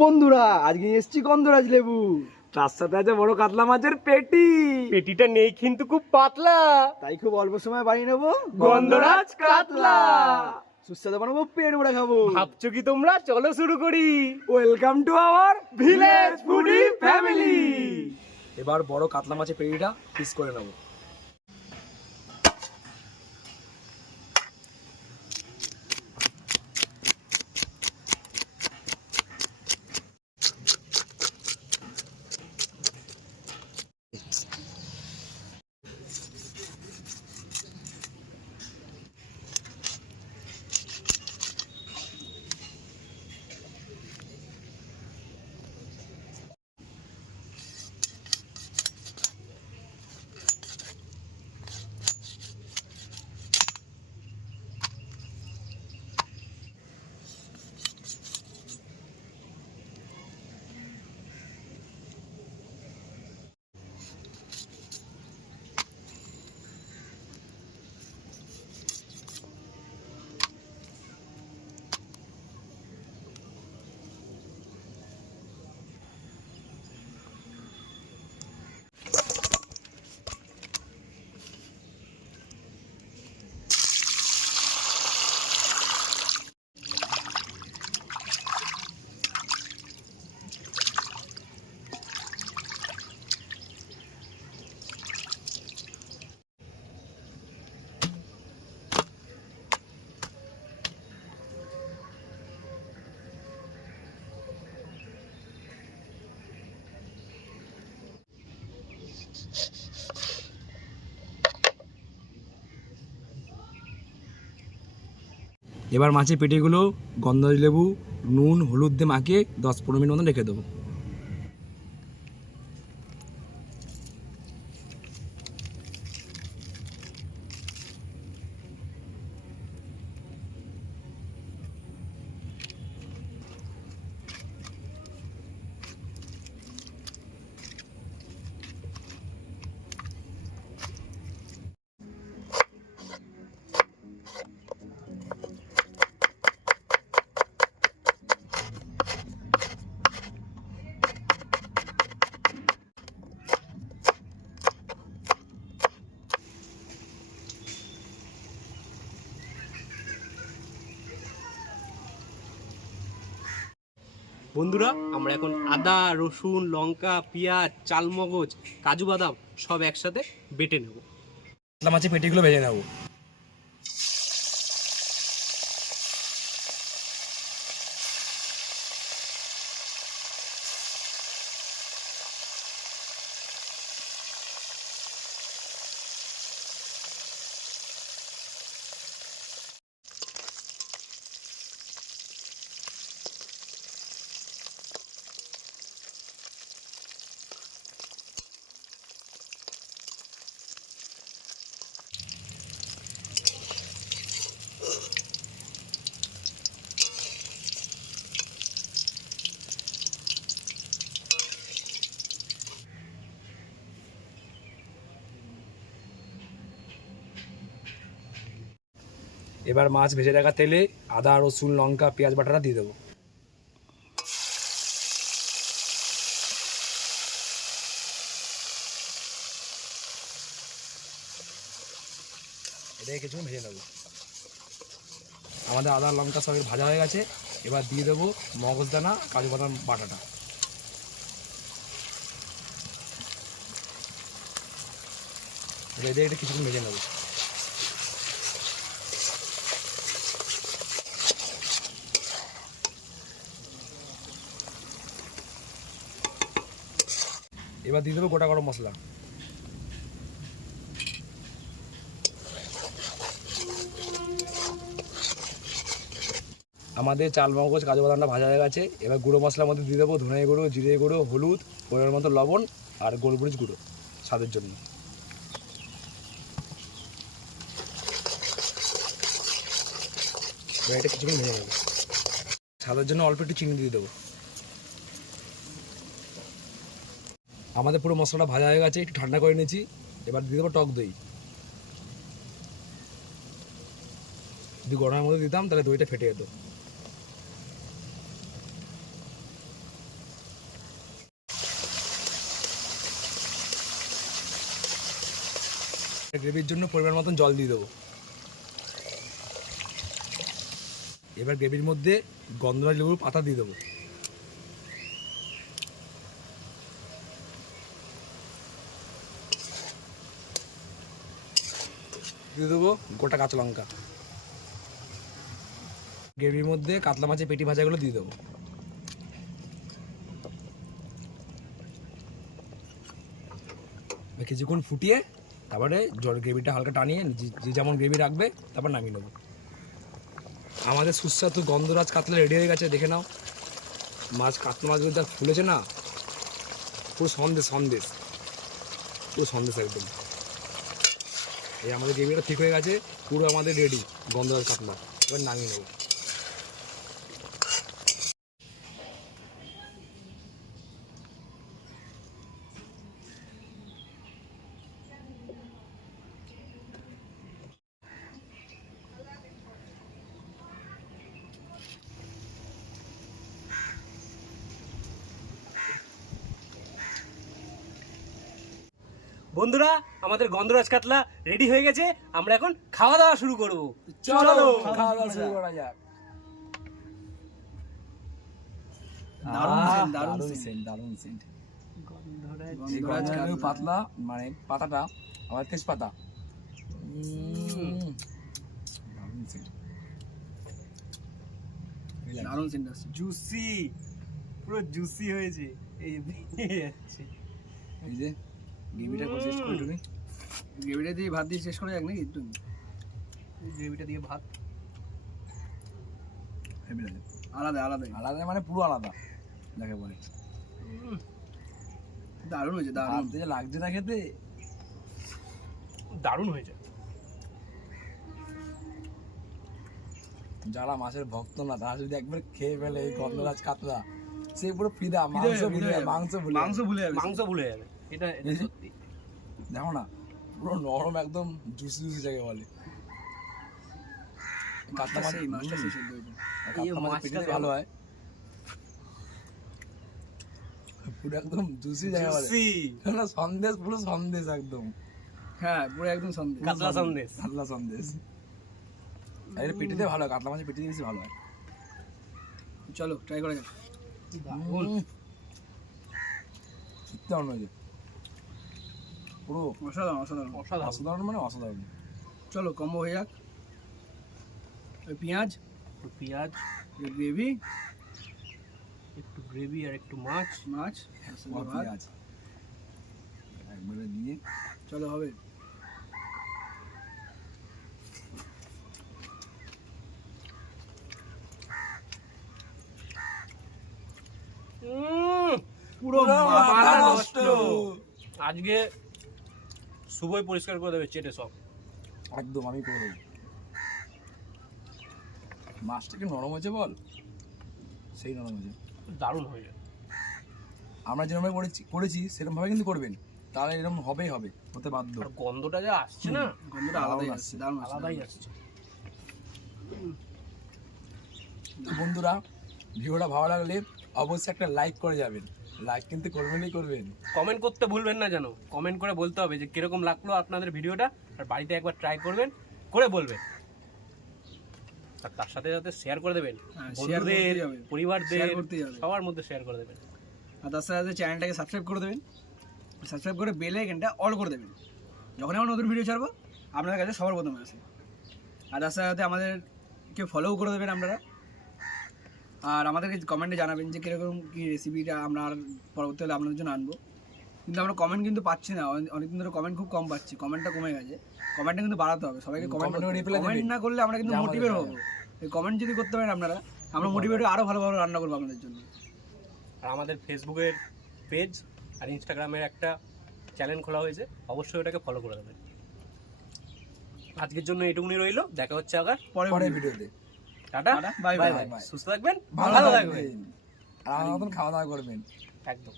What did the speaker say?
বন্ধুরা আজকে এসছি গন্ধরাজ লেবু। তার সাথে আছে বড় কাতলা মাছের পেটি। পেটিটা নেই কিন্তু খুব পাতলা, তাই খুব অল্প সময় বানিয়ে নেবো গন্ধরাজ কাতলা। সুস্বাদু বানাবো, পেট ভরে খাবো। ভাবছো কি তোমরা? চলো শুরু করি। Welcome to our village foodie family. এবার বড় কাতলা মাছের পেটিটা পিস করে নেবো। এবার মাছের পেটিগুলো গন্ধরাজ লেবু, নুন, হলুদ দিয়ে মাখিয়ে 10-15 মিনিট মতন রেখে দেবো। বন্ধুরা, আমরা এখন আদা, রসুন, লঙ্কা, পেঁয়াজ, চালমগজ, কাজু বাদাম সব একসাথে বেটে নেব। কাতলা মাছের পেটিগুলো ভেজে নেবো। এবার মাছ ভেজে রাখা তেলে আদা, রসুন, লঙ্কা, পেঁয়াজ বাটাটা দিয়ে দেবো। এটাকে কিছুক্ষণ ভেজে নেবো। আমাদের আদা লঙ্কা সব ভাজা হয়ে গেছে। এবার দিয়ে দেবো মগজদানা, কাজু বাদাম বাটাটা। এটা কিছুক্ষণ ভেজে নেবো। এবার দিয়ে দেবো গোটা গরম মশলা। আমাদের চাল মগজ কাজু বাদামটা ভাজা হয়ে গেছে। এবার গুঁড়ো মশলার মধ্যে দিয়ে দেবো ধনে গুঁড়ো, জিরে গুঁড়ো, হলুদ, পরিমাণ মতো লবণ আর গোলমরিচ গুঁড়ো স্বাদের জন্য। এবার এটা কিছুক্ষণ ভেজে নেবো। স্বাদের জন্য অল্প একটু চিনি দিয়ে দেবো। আমাদের পুরো মশলাটা ভাজা হয়ে গেছে, একটু ঠান্ডা করে নিয়েছি। এবার দিয়ে দেবো টক দই। যদি গরমের মধ্যে দিতাম তাহলে দইটা ফেটে যেত। গ্রেভির জন্য পরিমাণ মতন জল দিয়ে দেবো। এবার গ্রেভির মধ্যে গন্ধরাজ লেবুর পাতা দিয়ে দেবো। দিয়ে দেবো গোটা কাঁচা লঙ্কা। গ্রেভির মধ্যে কাতলা মাছের পেটি ভাজাগুলো দিয়ে দেবো। কিছুক্ষণ ফুটিয়ে তারপরে জল গ্রেভিটা হালকা টানিয়ে যে যেমন গ্রেভি রাখবে তারপর নামিয়ে নেবো। আমাদের সুস্বাদু গন্ধরাজ কাতলা রেডি হয়ে গেছে, দেখে নাও। কাতলা মাছগুলো যা ফুলেছে না, পুরো সন্দেশ পুরো সন্দেশ একদম। এই আমাদের গ্রেভিটা ঠিক হয়ে গেছে, পুরো আমাদের রেডি গন্ধরাজ কাতলা। এবার নামিয়ে নেবো। বন্ধুরা, আমাদের গন্ধরাজ কাতলা রেডি হয়ে গেছে, আমরা এখন খাওয়া দাওয়া শুরু করব। চলো খাওয়া দাওয়া শুরু করা যাক। দারুণ সেন্ট। এই গন্ধরাজ পাতলা মানে পাতাটা আমার তেজপাতা। দারুণ সেন্ট আসছে। জুসি, পুরো জুসি হয়েছে। এই যাচ্ছে এই যে গ্রেভিটা শেষ করে তুমি গ্রেভিটা দিয়ে ভাত দিয়ে শেষ করে যাক নাকি একটু? গ্রেভিটা দিয়ে ভাত আলাদা আলাদা আলাদা মানে পুরো আলাদা যাকে বলে। দারুণ হয়েছে, দারুণ। ভাত দিয়ে লাগছে না খেতে, দারুণ হয়েছে। যারা মাছের ভক্ত না তারা যদি একবার খেয়ে ফেলে এই গন্ধরাজ কাতলা, সে পুরো ফিদা। মাংস ভুলে যাবে। মাংস ভুলে যাবে। এটা সত্যি। দেখো না, পুরো নরম একদম জুসি যাকে বলে। কাতলা মাছ মাছটা সেই সেদ্ধ হয়েছে। কাতলা মাছ পেটিতে ভালো হয়, পুরো একদম জুসি যাকে বলে না। সন্দেশ, পুরো সন্দেশ একদম। হ্যাঁ, পুরো একদম সন্দেশ, কাতলা সন্দেশ। কাতলা সন্দেশ এটা পেটিতে ভালো হয়, কাতলা মাছের পেটিতে বেশি ভালো হয়। চলো ট্রাই করা যাক। সত্যি দারুণ হয়েছে, পুরো অসাধারণ অসাধারণ অসাধারণ মানে অসাধারণ। চলো কম্বো হয়ে যাক। পেঁয়াজ, পেঁয়াজ, গ্রেভি, একটু গ্রেভি আর একটু মাছ। পেঁয়াজ একবারে দিয়ে চলো হবে। পুরো মাথা নষ্ট। আজকে শুভই পরিষ্কার করে দেবে চেটে সব। একদম আমি করে দেবো। মাছটা কি নরম হয়েছে বল? সেই নরম হয়েছে, দারুণ হয়ে যায়। আমরা যেরকম করেছি সেরকম ভাবে কিন্তু করবেন, তাহলে এরকম হবেই হতে বাধ্য। আর গন্ধটা যা আসছে না, গন্ধটা আলাদাই আসছে, দারুণ আলাদাই আসছে। তো বন্ধুরা, ভিডিওটা ভালো লাগলে অবশ্যই একটা লাইক করে যাবেন। লাইক কিন্তু করবেন। কমেন্ট করতে ভুলবেন না যেন। কমেন্ট করে বলতে হবে যে কিরকম লাগলো আপনাদের ভিডিওটা, আর বাড়িতে একবার ট্রাই করবেন, করে বলবেন। আর তার সাথে সাথে শেয়ার করে দেবেন, বন্ধুদের, পরিবারদের, সবার মধ্যে শেয়ার করে দেবেন। আর তার সাথে চ্যানেলটাকে সাবস্ক্রাইব করে দেবেন। সাবস্ক্রাইব করে বেল আইকনটা অল করে দেবেন, যখন আমরা নতুন ভিডিও ছাড়বো আপনাদের কাছে সবার প্রথমে আসে। আর তার সাথে আমাদেরকে ফলোও করে দেবেন আপনারা। আর আমাদেরকে কমেন্টে জানাবেন যে কীরকম কী রেসিপিটা আমরা আর পরবর্তীকালে আপনাদের জন্য আনবো। কিন্তু আমরা কমেন্ট কিন্তু পাচ্ছি না, অনেকদিন ধরে কমেন্ট খুব কম পাচ্ছি। কমেন্টটা কমে গেছে, কমেন্টটা কিন্তু বাড়াতে হবে। সবাইকে কমেন্ট না করলে আমরা কিন্তু মোটিভেট হবো। এই কমেন্ট যদি করতে পারেন আপনারা, আমরা মোটিভেট আরও ভালো ভালো রান্না করবো আপনাদের জন্য। আর আমাদের ফেসবুকের পেজ আর ইনস্টাগ্রামের একটা চ্যানেল খোলা হয়েছে, অবশ্যই ওটাকে ফলো করে দেবেন। আজকের জন্য এটুকুনি রইলো, দেখা হচ্ছে আবার পরের ভিডিওতে। Tata, bye bye. সুস্থ থাকবেন, ভালো থাকবেন, আর আমার মতন খাওয়া দাওয়া করবেন একদম।